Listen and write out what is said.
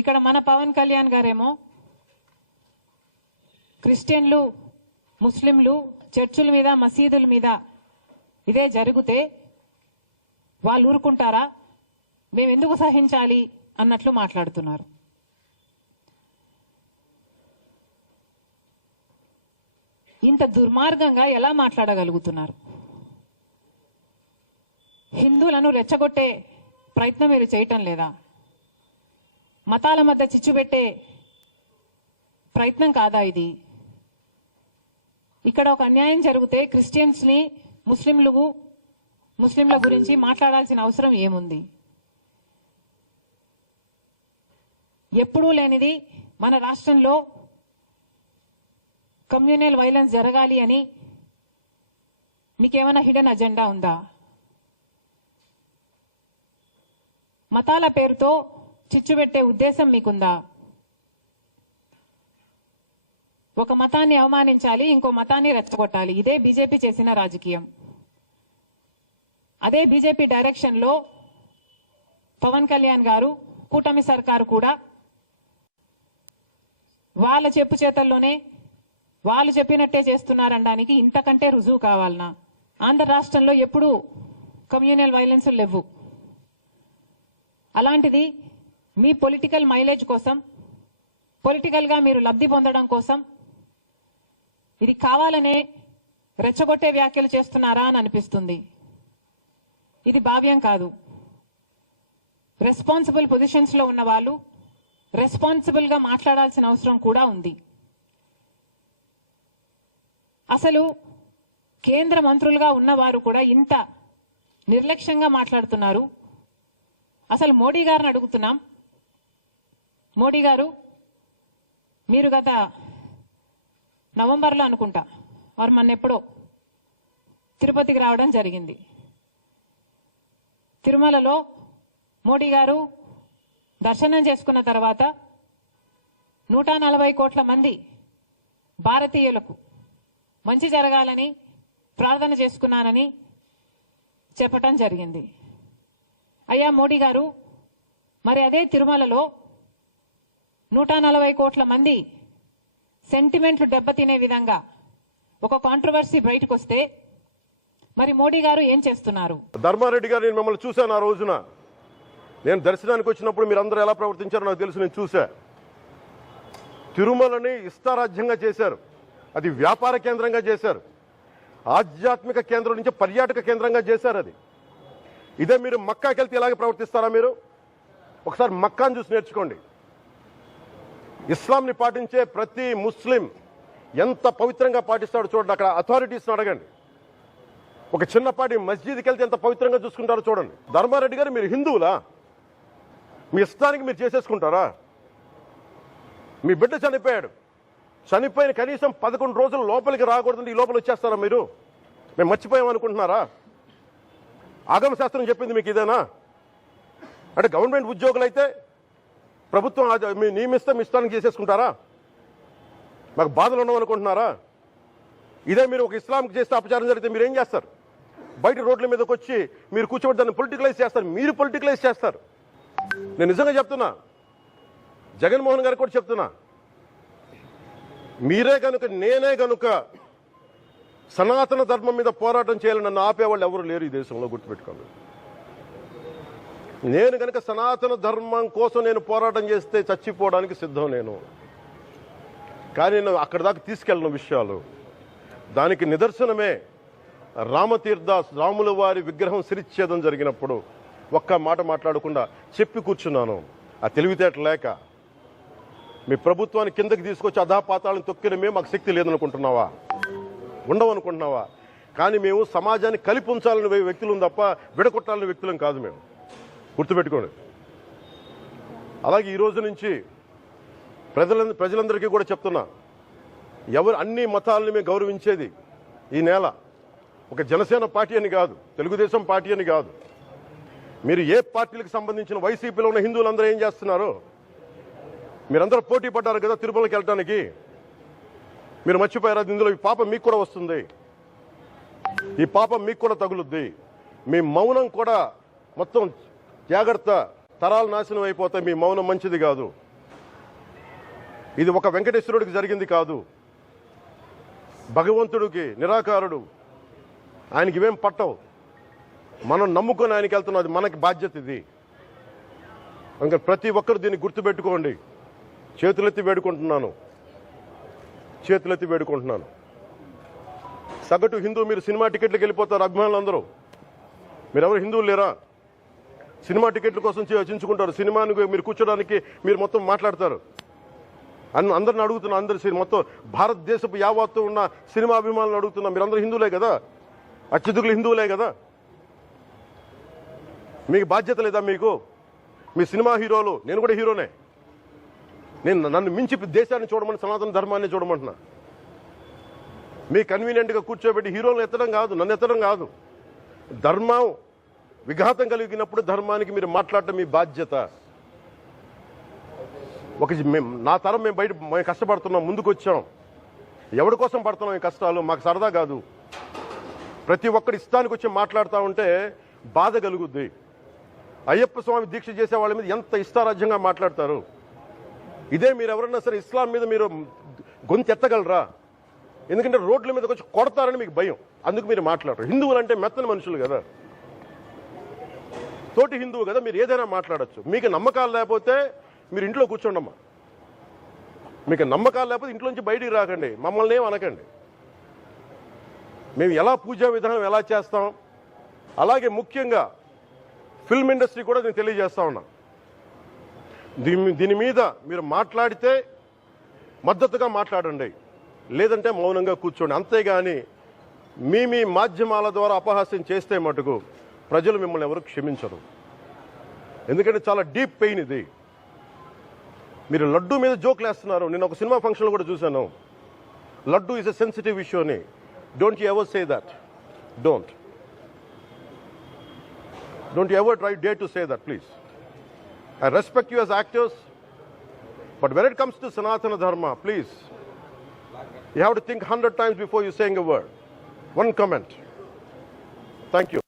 ఇక్కడ మన పవన్ కళ్యాణ్ గారేమో క్రిస్టియన్లు ముస్లింలు చర్చిల మీద మసీదుల మీద ఇదే జరిగితే వాళ్ళు ఊరుకుంటారా, మేము ఎందుకు సహించాలి అన్నట్లు మాట్లాడుతున్నారు. ఇంత దుర్మార్గంగా ఎలా మాట్లాడగలుగుతున్నారు? హిందువులను రెచ్చగొట్టే ప్రయత్నం మీరు చేయటం లేదా? మతాల మధ్య చిచ్చు పెట్టే ప్రయత్నం కాదా ఇది? ఇక్కడ ఒక అన్యాయం జరిగితే క్రిస్టియన్స్ ని ముస్లింల గురించి మాట్లాడాల్సిన అవసరం ఏముంది? ఎప్పుడూ లేనిది మన రాష్ట్రంలో కమ్యూనల్ వైలెన్స్ జరగాలి అని మీకేమైనా హిడెన్ అజెండా ఉందా? మతాల పేరుతో చిచ్చు పెట్టే ఉద్దేశం మీకుందా? ఒక మతాన్ని అవమానించాలి, ఇంకో మతాన్ని రెచ్చగొట్టాలి. ఇదే బీజేపీ చేసిన రాజకీయం. అదే బీజేపీ డైరెక్షన్ లో పవన్ కళ్యాణ్ గారు, కూటమి సర్కారు కూడా వాళ్ళ చెప్పు చేతల్లోనే వాళ్ళు చెప్పినట్టే చేస్తున్నారనడానికి ఇంతకంటే రుజువు కావాలనా? ఆంధ్ర రాష్ట్రంలో ఎప్పుడూ కమ్యూనల్ వైలెన్స్ లేవు. అలాంటిది మీ పొలిటికల్ మైలేజ్ కోసం, పొలిటికల్ గా మీరు లబ్ధి పొందడం కోసం ఇది కావాలనే రెచ్చగొట్టే వ్యాఖ్యలు చేస్తున్నారా అని అనిపిస్తుంది. ఇది భావ్యం కాదు. రెస్పాన్సిబుల్ పొజిషన్స్ లో ఉన్న వాళ్ళు రెస్పాన్సిబుల్ గా మాట్లాడాల్సిన అవసరం కూడా ఉంది. అసలు కేంద్ర మంత్రులుగా ఉన్నవారు కూడా ఇంత నిర్లక్ష్యంగా మాట్లాడుతున్నారు. అసలు మోడీ గారిని అడుగుతున్నాం, మోడీ గారు మీరు గత నవంబర్లో అనుకుంటా వారు మొన్నెప్పుడో తిరుపతికి రావడం జరిగింది. తిరుమలలో మోడీ గారు దర్శనం చేసుకున్న తర్వాత 140 కోట్ల మంది భారతీయులకు మంచి జరగాలని ప్రార్థన చేసుకున్నానని చెప్పటం జరిగింది. అయ్యా మోడీ గారు, మరి అదే తిరుమలలో 140 కోట్ల మంది సెంటిమెంట్లు దెబ్బతినే విధంగా ఒక కాంట్రవర్సీ బయటకు వస్తే మరి మోడీ గారు ఏం చేస్తున్నారు? ధర్మారెడ్డి గారు, నేను మిమ్మల్ని చూశాను. ఆ రోజున నేను దర్శనానికి వచ్చినప్పుడు మీరు అందరూ ఎలా ప్రవర్తించారో నాకు తెలుసు. నేను చూశా. తిరుమలని ఇష్టారాజ్యంగా చేశారు. అది వ్యాపార కేంద్రంగా చేశారు. ఆధ్యాత్మిక కేంద్రం నుంచి పర్యాటక కేంద్రంగా చేశారు. అది ఇదే మీరు మక్కాకి వెళ్తే ఇలాగే ప్రవర్తిస్తారా? మీరు ఒకసారి మక్కాను చూసి నేర్చుకోండి. ఇస్లాంని పాటించే ప్రతి ముస్లిం ఎంత పవిత్రంగా పాటిస్తాడో చూడండి. అక్కడ అథారిటీస్ని అడగండి. ఒక చిన్నపాటి మస్జిద్కి వెళ్తే ఎంత పవిత్రంగా చూసుకుంటారో చూడండి. ధర్మారెడ్డి గారు, మీరు హిందువులా? మీ ఇష్టానికి మీరు చేసేసుకుంటారా? మీ బిడ్డ చనిపోయాడు. చనిపోయిన కనీసం 11 రోజులు లోపలికి రాకూడదండి. ఈ లోపల వచ్చేస్తారా మీరు? మేము మర్చిపోయామనుకుంటున్నారా? ఆగమ శాస్త్రం చెప్పింది మీకు ఇదేనా? అంటే గవర్నమెంట్ ఉద్యోగులైతే ప్రభుత్వం నియమిస్తే మీ ఇష్టానికి చేసేసుకుంటారా? మాకు బాధలు ఉండవనుకుంటున్నారా? ఇదే మీరు ఒక ఇస్లాంకి చేస్తే అపచారం జరిగితే మీరు ఏం చేస్తారు? బయట రోడ్ల మీదకి వచ్చి మీరు కూర్చోబెట్టి దాన్ని పొలిటికలైజ్ చేస్తారు. మీరు పొలిటికలైజ్ చేస్తారు. నేను నిజంగా చెప్తున్నా, జగన్మోహన్ గారికి కూడా చెప్తున్నా, మీరే కనుక నేనే కనుక సనాతన ధర్మం మీద పోరాటం చేయాలని నన్ను ఆపేవాళ్ళు ఎవరు లేరు ఈ దేశంలో, గుర్తుపెట్టుకోండి. నేను కనుక సనాతన ధర్మం కోసం నేను పోరాటం చేస్తే చచ్చిపోవడానికి సిద్ధం నేను. కానీ నేను అక్కడ దాకా తీసుకెళ్ళిన విషయాలు, దానికి నిదర్శనమే రాముల వారి విగ్రహం శిరిచ్ఛేదం జరిగినప్పుడు ఒక్క మాట మాట్లాడకుండా చెప్పి కూర్చున్నాను. ఆ తెలివితేట లేక మీ ప్రభుత్వాన్ని కిందకి తీసుకొచ్చి అధాపాతాలను తొక్కిన మేము మాకు శక్తి లేదనుకుంటున్నావా? ఉండవనుకుంటున్నావా? కానీ మేము సమాజాన్ని కలిపి ఉంచాలని వ్యక్తులం తప్ప విడగొట్టాలని వ్యక్తులం కాదు. మేము గుర్తుపెట్టుకోండి. అలాగే ఈ రోజు నుంచి ప్రజలందరికీ కూడా చెప్తున్నా, ఎవరు అన్ని మతాలని మేము గౌరవించేది ఈ నేల. ఒక జనసేన పార్టీ అని కాదు, తెలుగుదేశం పార్టీ అని కాదు. మీరు ఏ పార్టీలకు సంబంధించిన వైసీపీలో ఉన్న హిందువులందరూ ఏం చేస్తున్నారు? మీరందరూ పోటీ పడ్డారు కదా తిరుమలకి వెళ్ళడానికి. మీరు మర్చిపోయారు, ఇందులో ఈ పాపం మీకు కూడా వస్తుంది. ఈ పాపం మీకు కూడా తగులుద్ది. మీ మౌనం కూడా మొత్తం జాగ్రత్త, తరాలు నాశనం అయిపోతాయి. మీ మౌనం మంచిది కాదు. ఇది ఒక వెంకటేశ్వరుడికి జరిగింది కాదు. భగవంతుడికి నిరాకారుడు, ఆయనకి ఇవేం పట్టవు. మనం నమ్ముకొని ఆయనకి వెళ్తున్నాం, అది మనకి బాధ్యత. ఇది ఇంకా ప్రతి ఒక్కరు దీన్ని గుర్తుపెట్టుకోండి. చేతులెత్తి వేడుకుంటున్నాను. సగటు హిందూ మీరు సినిమా టికెట్లకు వెళ్ళిపోతారు. అభిమానులు అందరూ మీరెవరు హిందువులు లేరా? సినిమా టికెట్ల కోసం చించుకుంటారు. సినిమాని మీరు కూర్చోడానికి మీరు మొత్తం మాట్లాడతారు. అందరిని అడుగుతున్నా, మొత్తం భారతదేశపు యావత్తు ఉన్న సినిమా అభిమానులు అడుగుతున్నా, మీరందరూ హిందువులే కదా, అత్యధికులు హిందువులే కదా, మీకు బాధ్యత లేదా? మీకు మీ సినిమా హీరోలు, నేను కూడా హీరోనే, నన్ను మించి దేశాన్ని చూడమని, సనాతన ధర్మాన్ని చూడమంటున్నా. మీ కన్వీనియంట్గా కూర్చోబెట్టి హీరోలను ఎత్తడం కాదు, నన్ను ఎత్తడం కాదు. ధర్మం విఘాతం కలిగినప్పుడు ధర్మానికి మీరు మాట్లాడటం మీ బాధ్యత. నా తరం మేము కష్టపడుతున్నాం, ముందుకు వచ్చాం. ఎవరి కోసం పడుతున్నాం ఈ కష్టాలు? మాకు సరదా కాదు. ప్రతి ఒక్కరు ఇష్టానికి వచ్చి మాట్లాడుతూ ఉంటే బాధ కలుగుద్ది. అయ్యప్ప స్వామి దీక్ష చేసే వాళ్ళ మీద ఎంత ఇష్టారాజ్యంగా మాట్లాడతారు. ఇదే మీరు ఎవరన్నా సరే ఇస్లాం మీద మీరు గొంతు ఎత్తగలరా? ఎందుకంటే రోడ్ల మీదకి వచ్చి కొడతారని మీకు భయం, అందుకు మీరు మాట్లాడరు. హిందువులు అంటే మెత్తని మనుషులు కదా, తోటి హిందువు కదా, మీరు ఏదైనా మాట్లాడచ్చు. మీకు నమ్మకాలు లేకపోతే మీరు ఇంట్లో కూర్చోండమ్మా. మీకు నమ్మకాలు లేకపోతే ఇంట్లోంచి బయటికి రాకండి, మమ్మల్ని ఏం అనకండి. మేము ఎలా పూజా విధానం ఎలా చేస్తాం, అలాగే ముఖ్యంగా ఫిల్మ్ ఇండస్ట్రీ కూడా నేను తెలియజేస్తా ఉన్నా. దీని మీద మీరు మాట్లాడితే మద్దతుగా మాట్లాడండి, లేదంటే మౌనంగా కూర్చోండి. అంతేగాని మీ మాధ్యమాల ద్వారా అపహాస్యం చేస్తే మటుకు ప్రజలు మిమ్మల్ని ఎవరు క్షమించరు. ఎందుకంటే చాలా డీప్ పెయిన్ ఇది. మీరు లడ్డూ మీద జోక్లు వేస్తున్నారు. నేను ఒక సినిమా ఫంక్షన్లో కూడా చూశాను. Laddu is a sensitive issue అని. Don't you ever say that. Don't you ever dare to say that, please. I respect you as actors, but when it comes to Sanatana Dharma, please, you have to think 100 times before you saying a word. One comment. Thank you.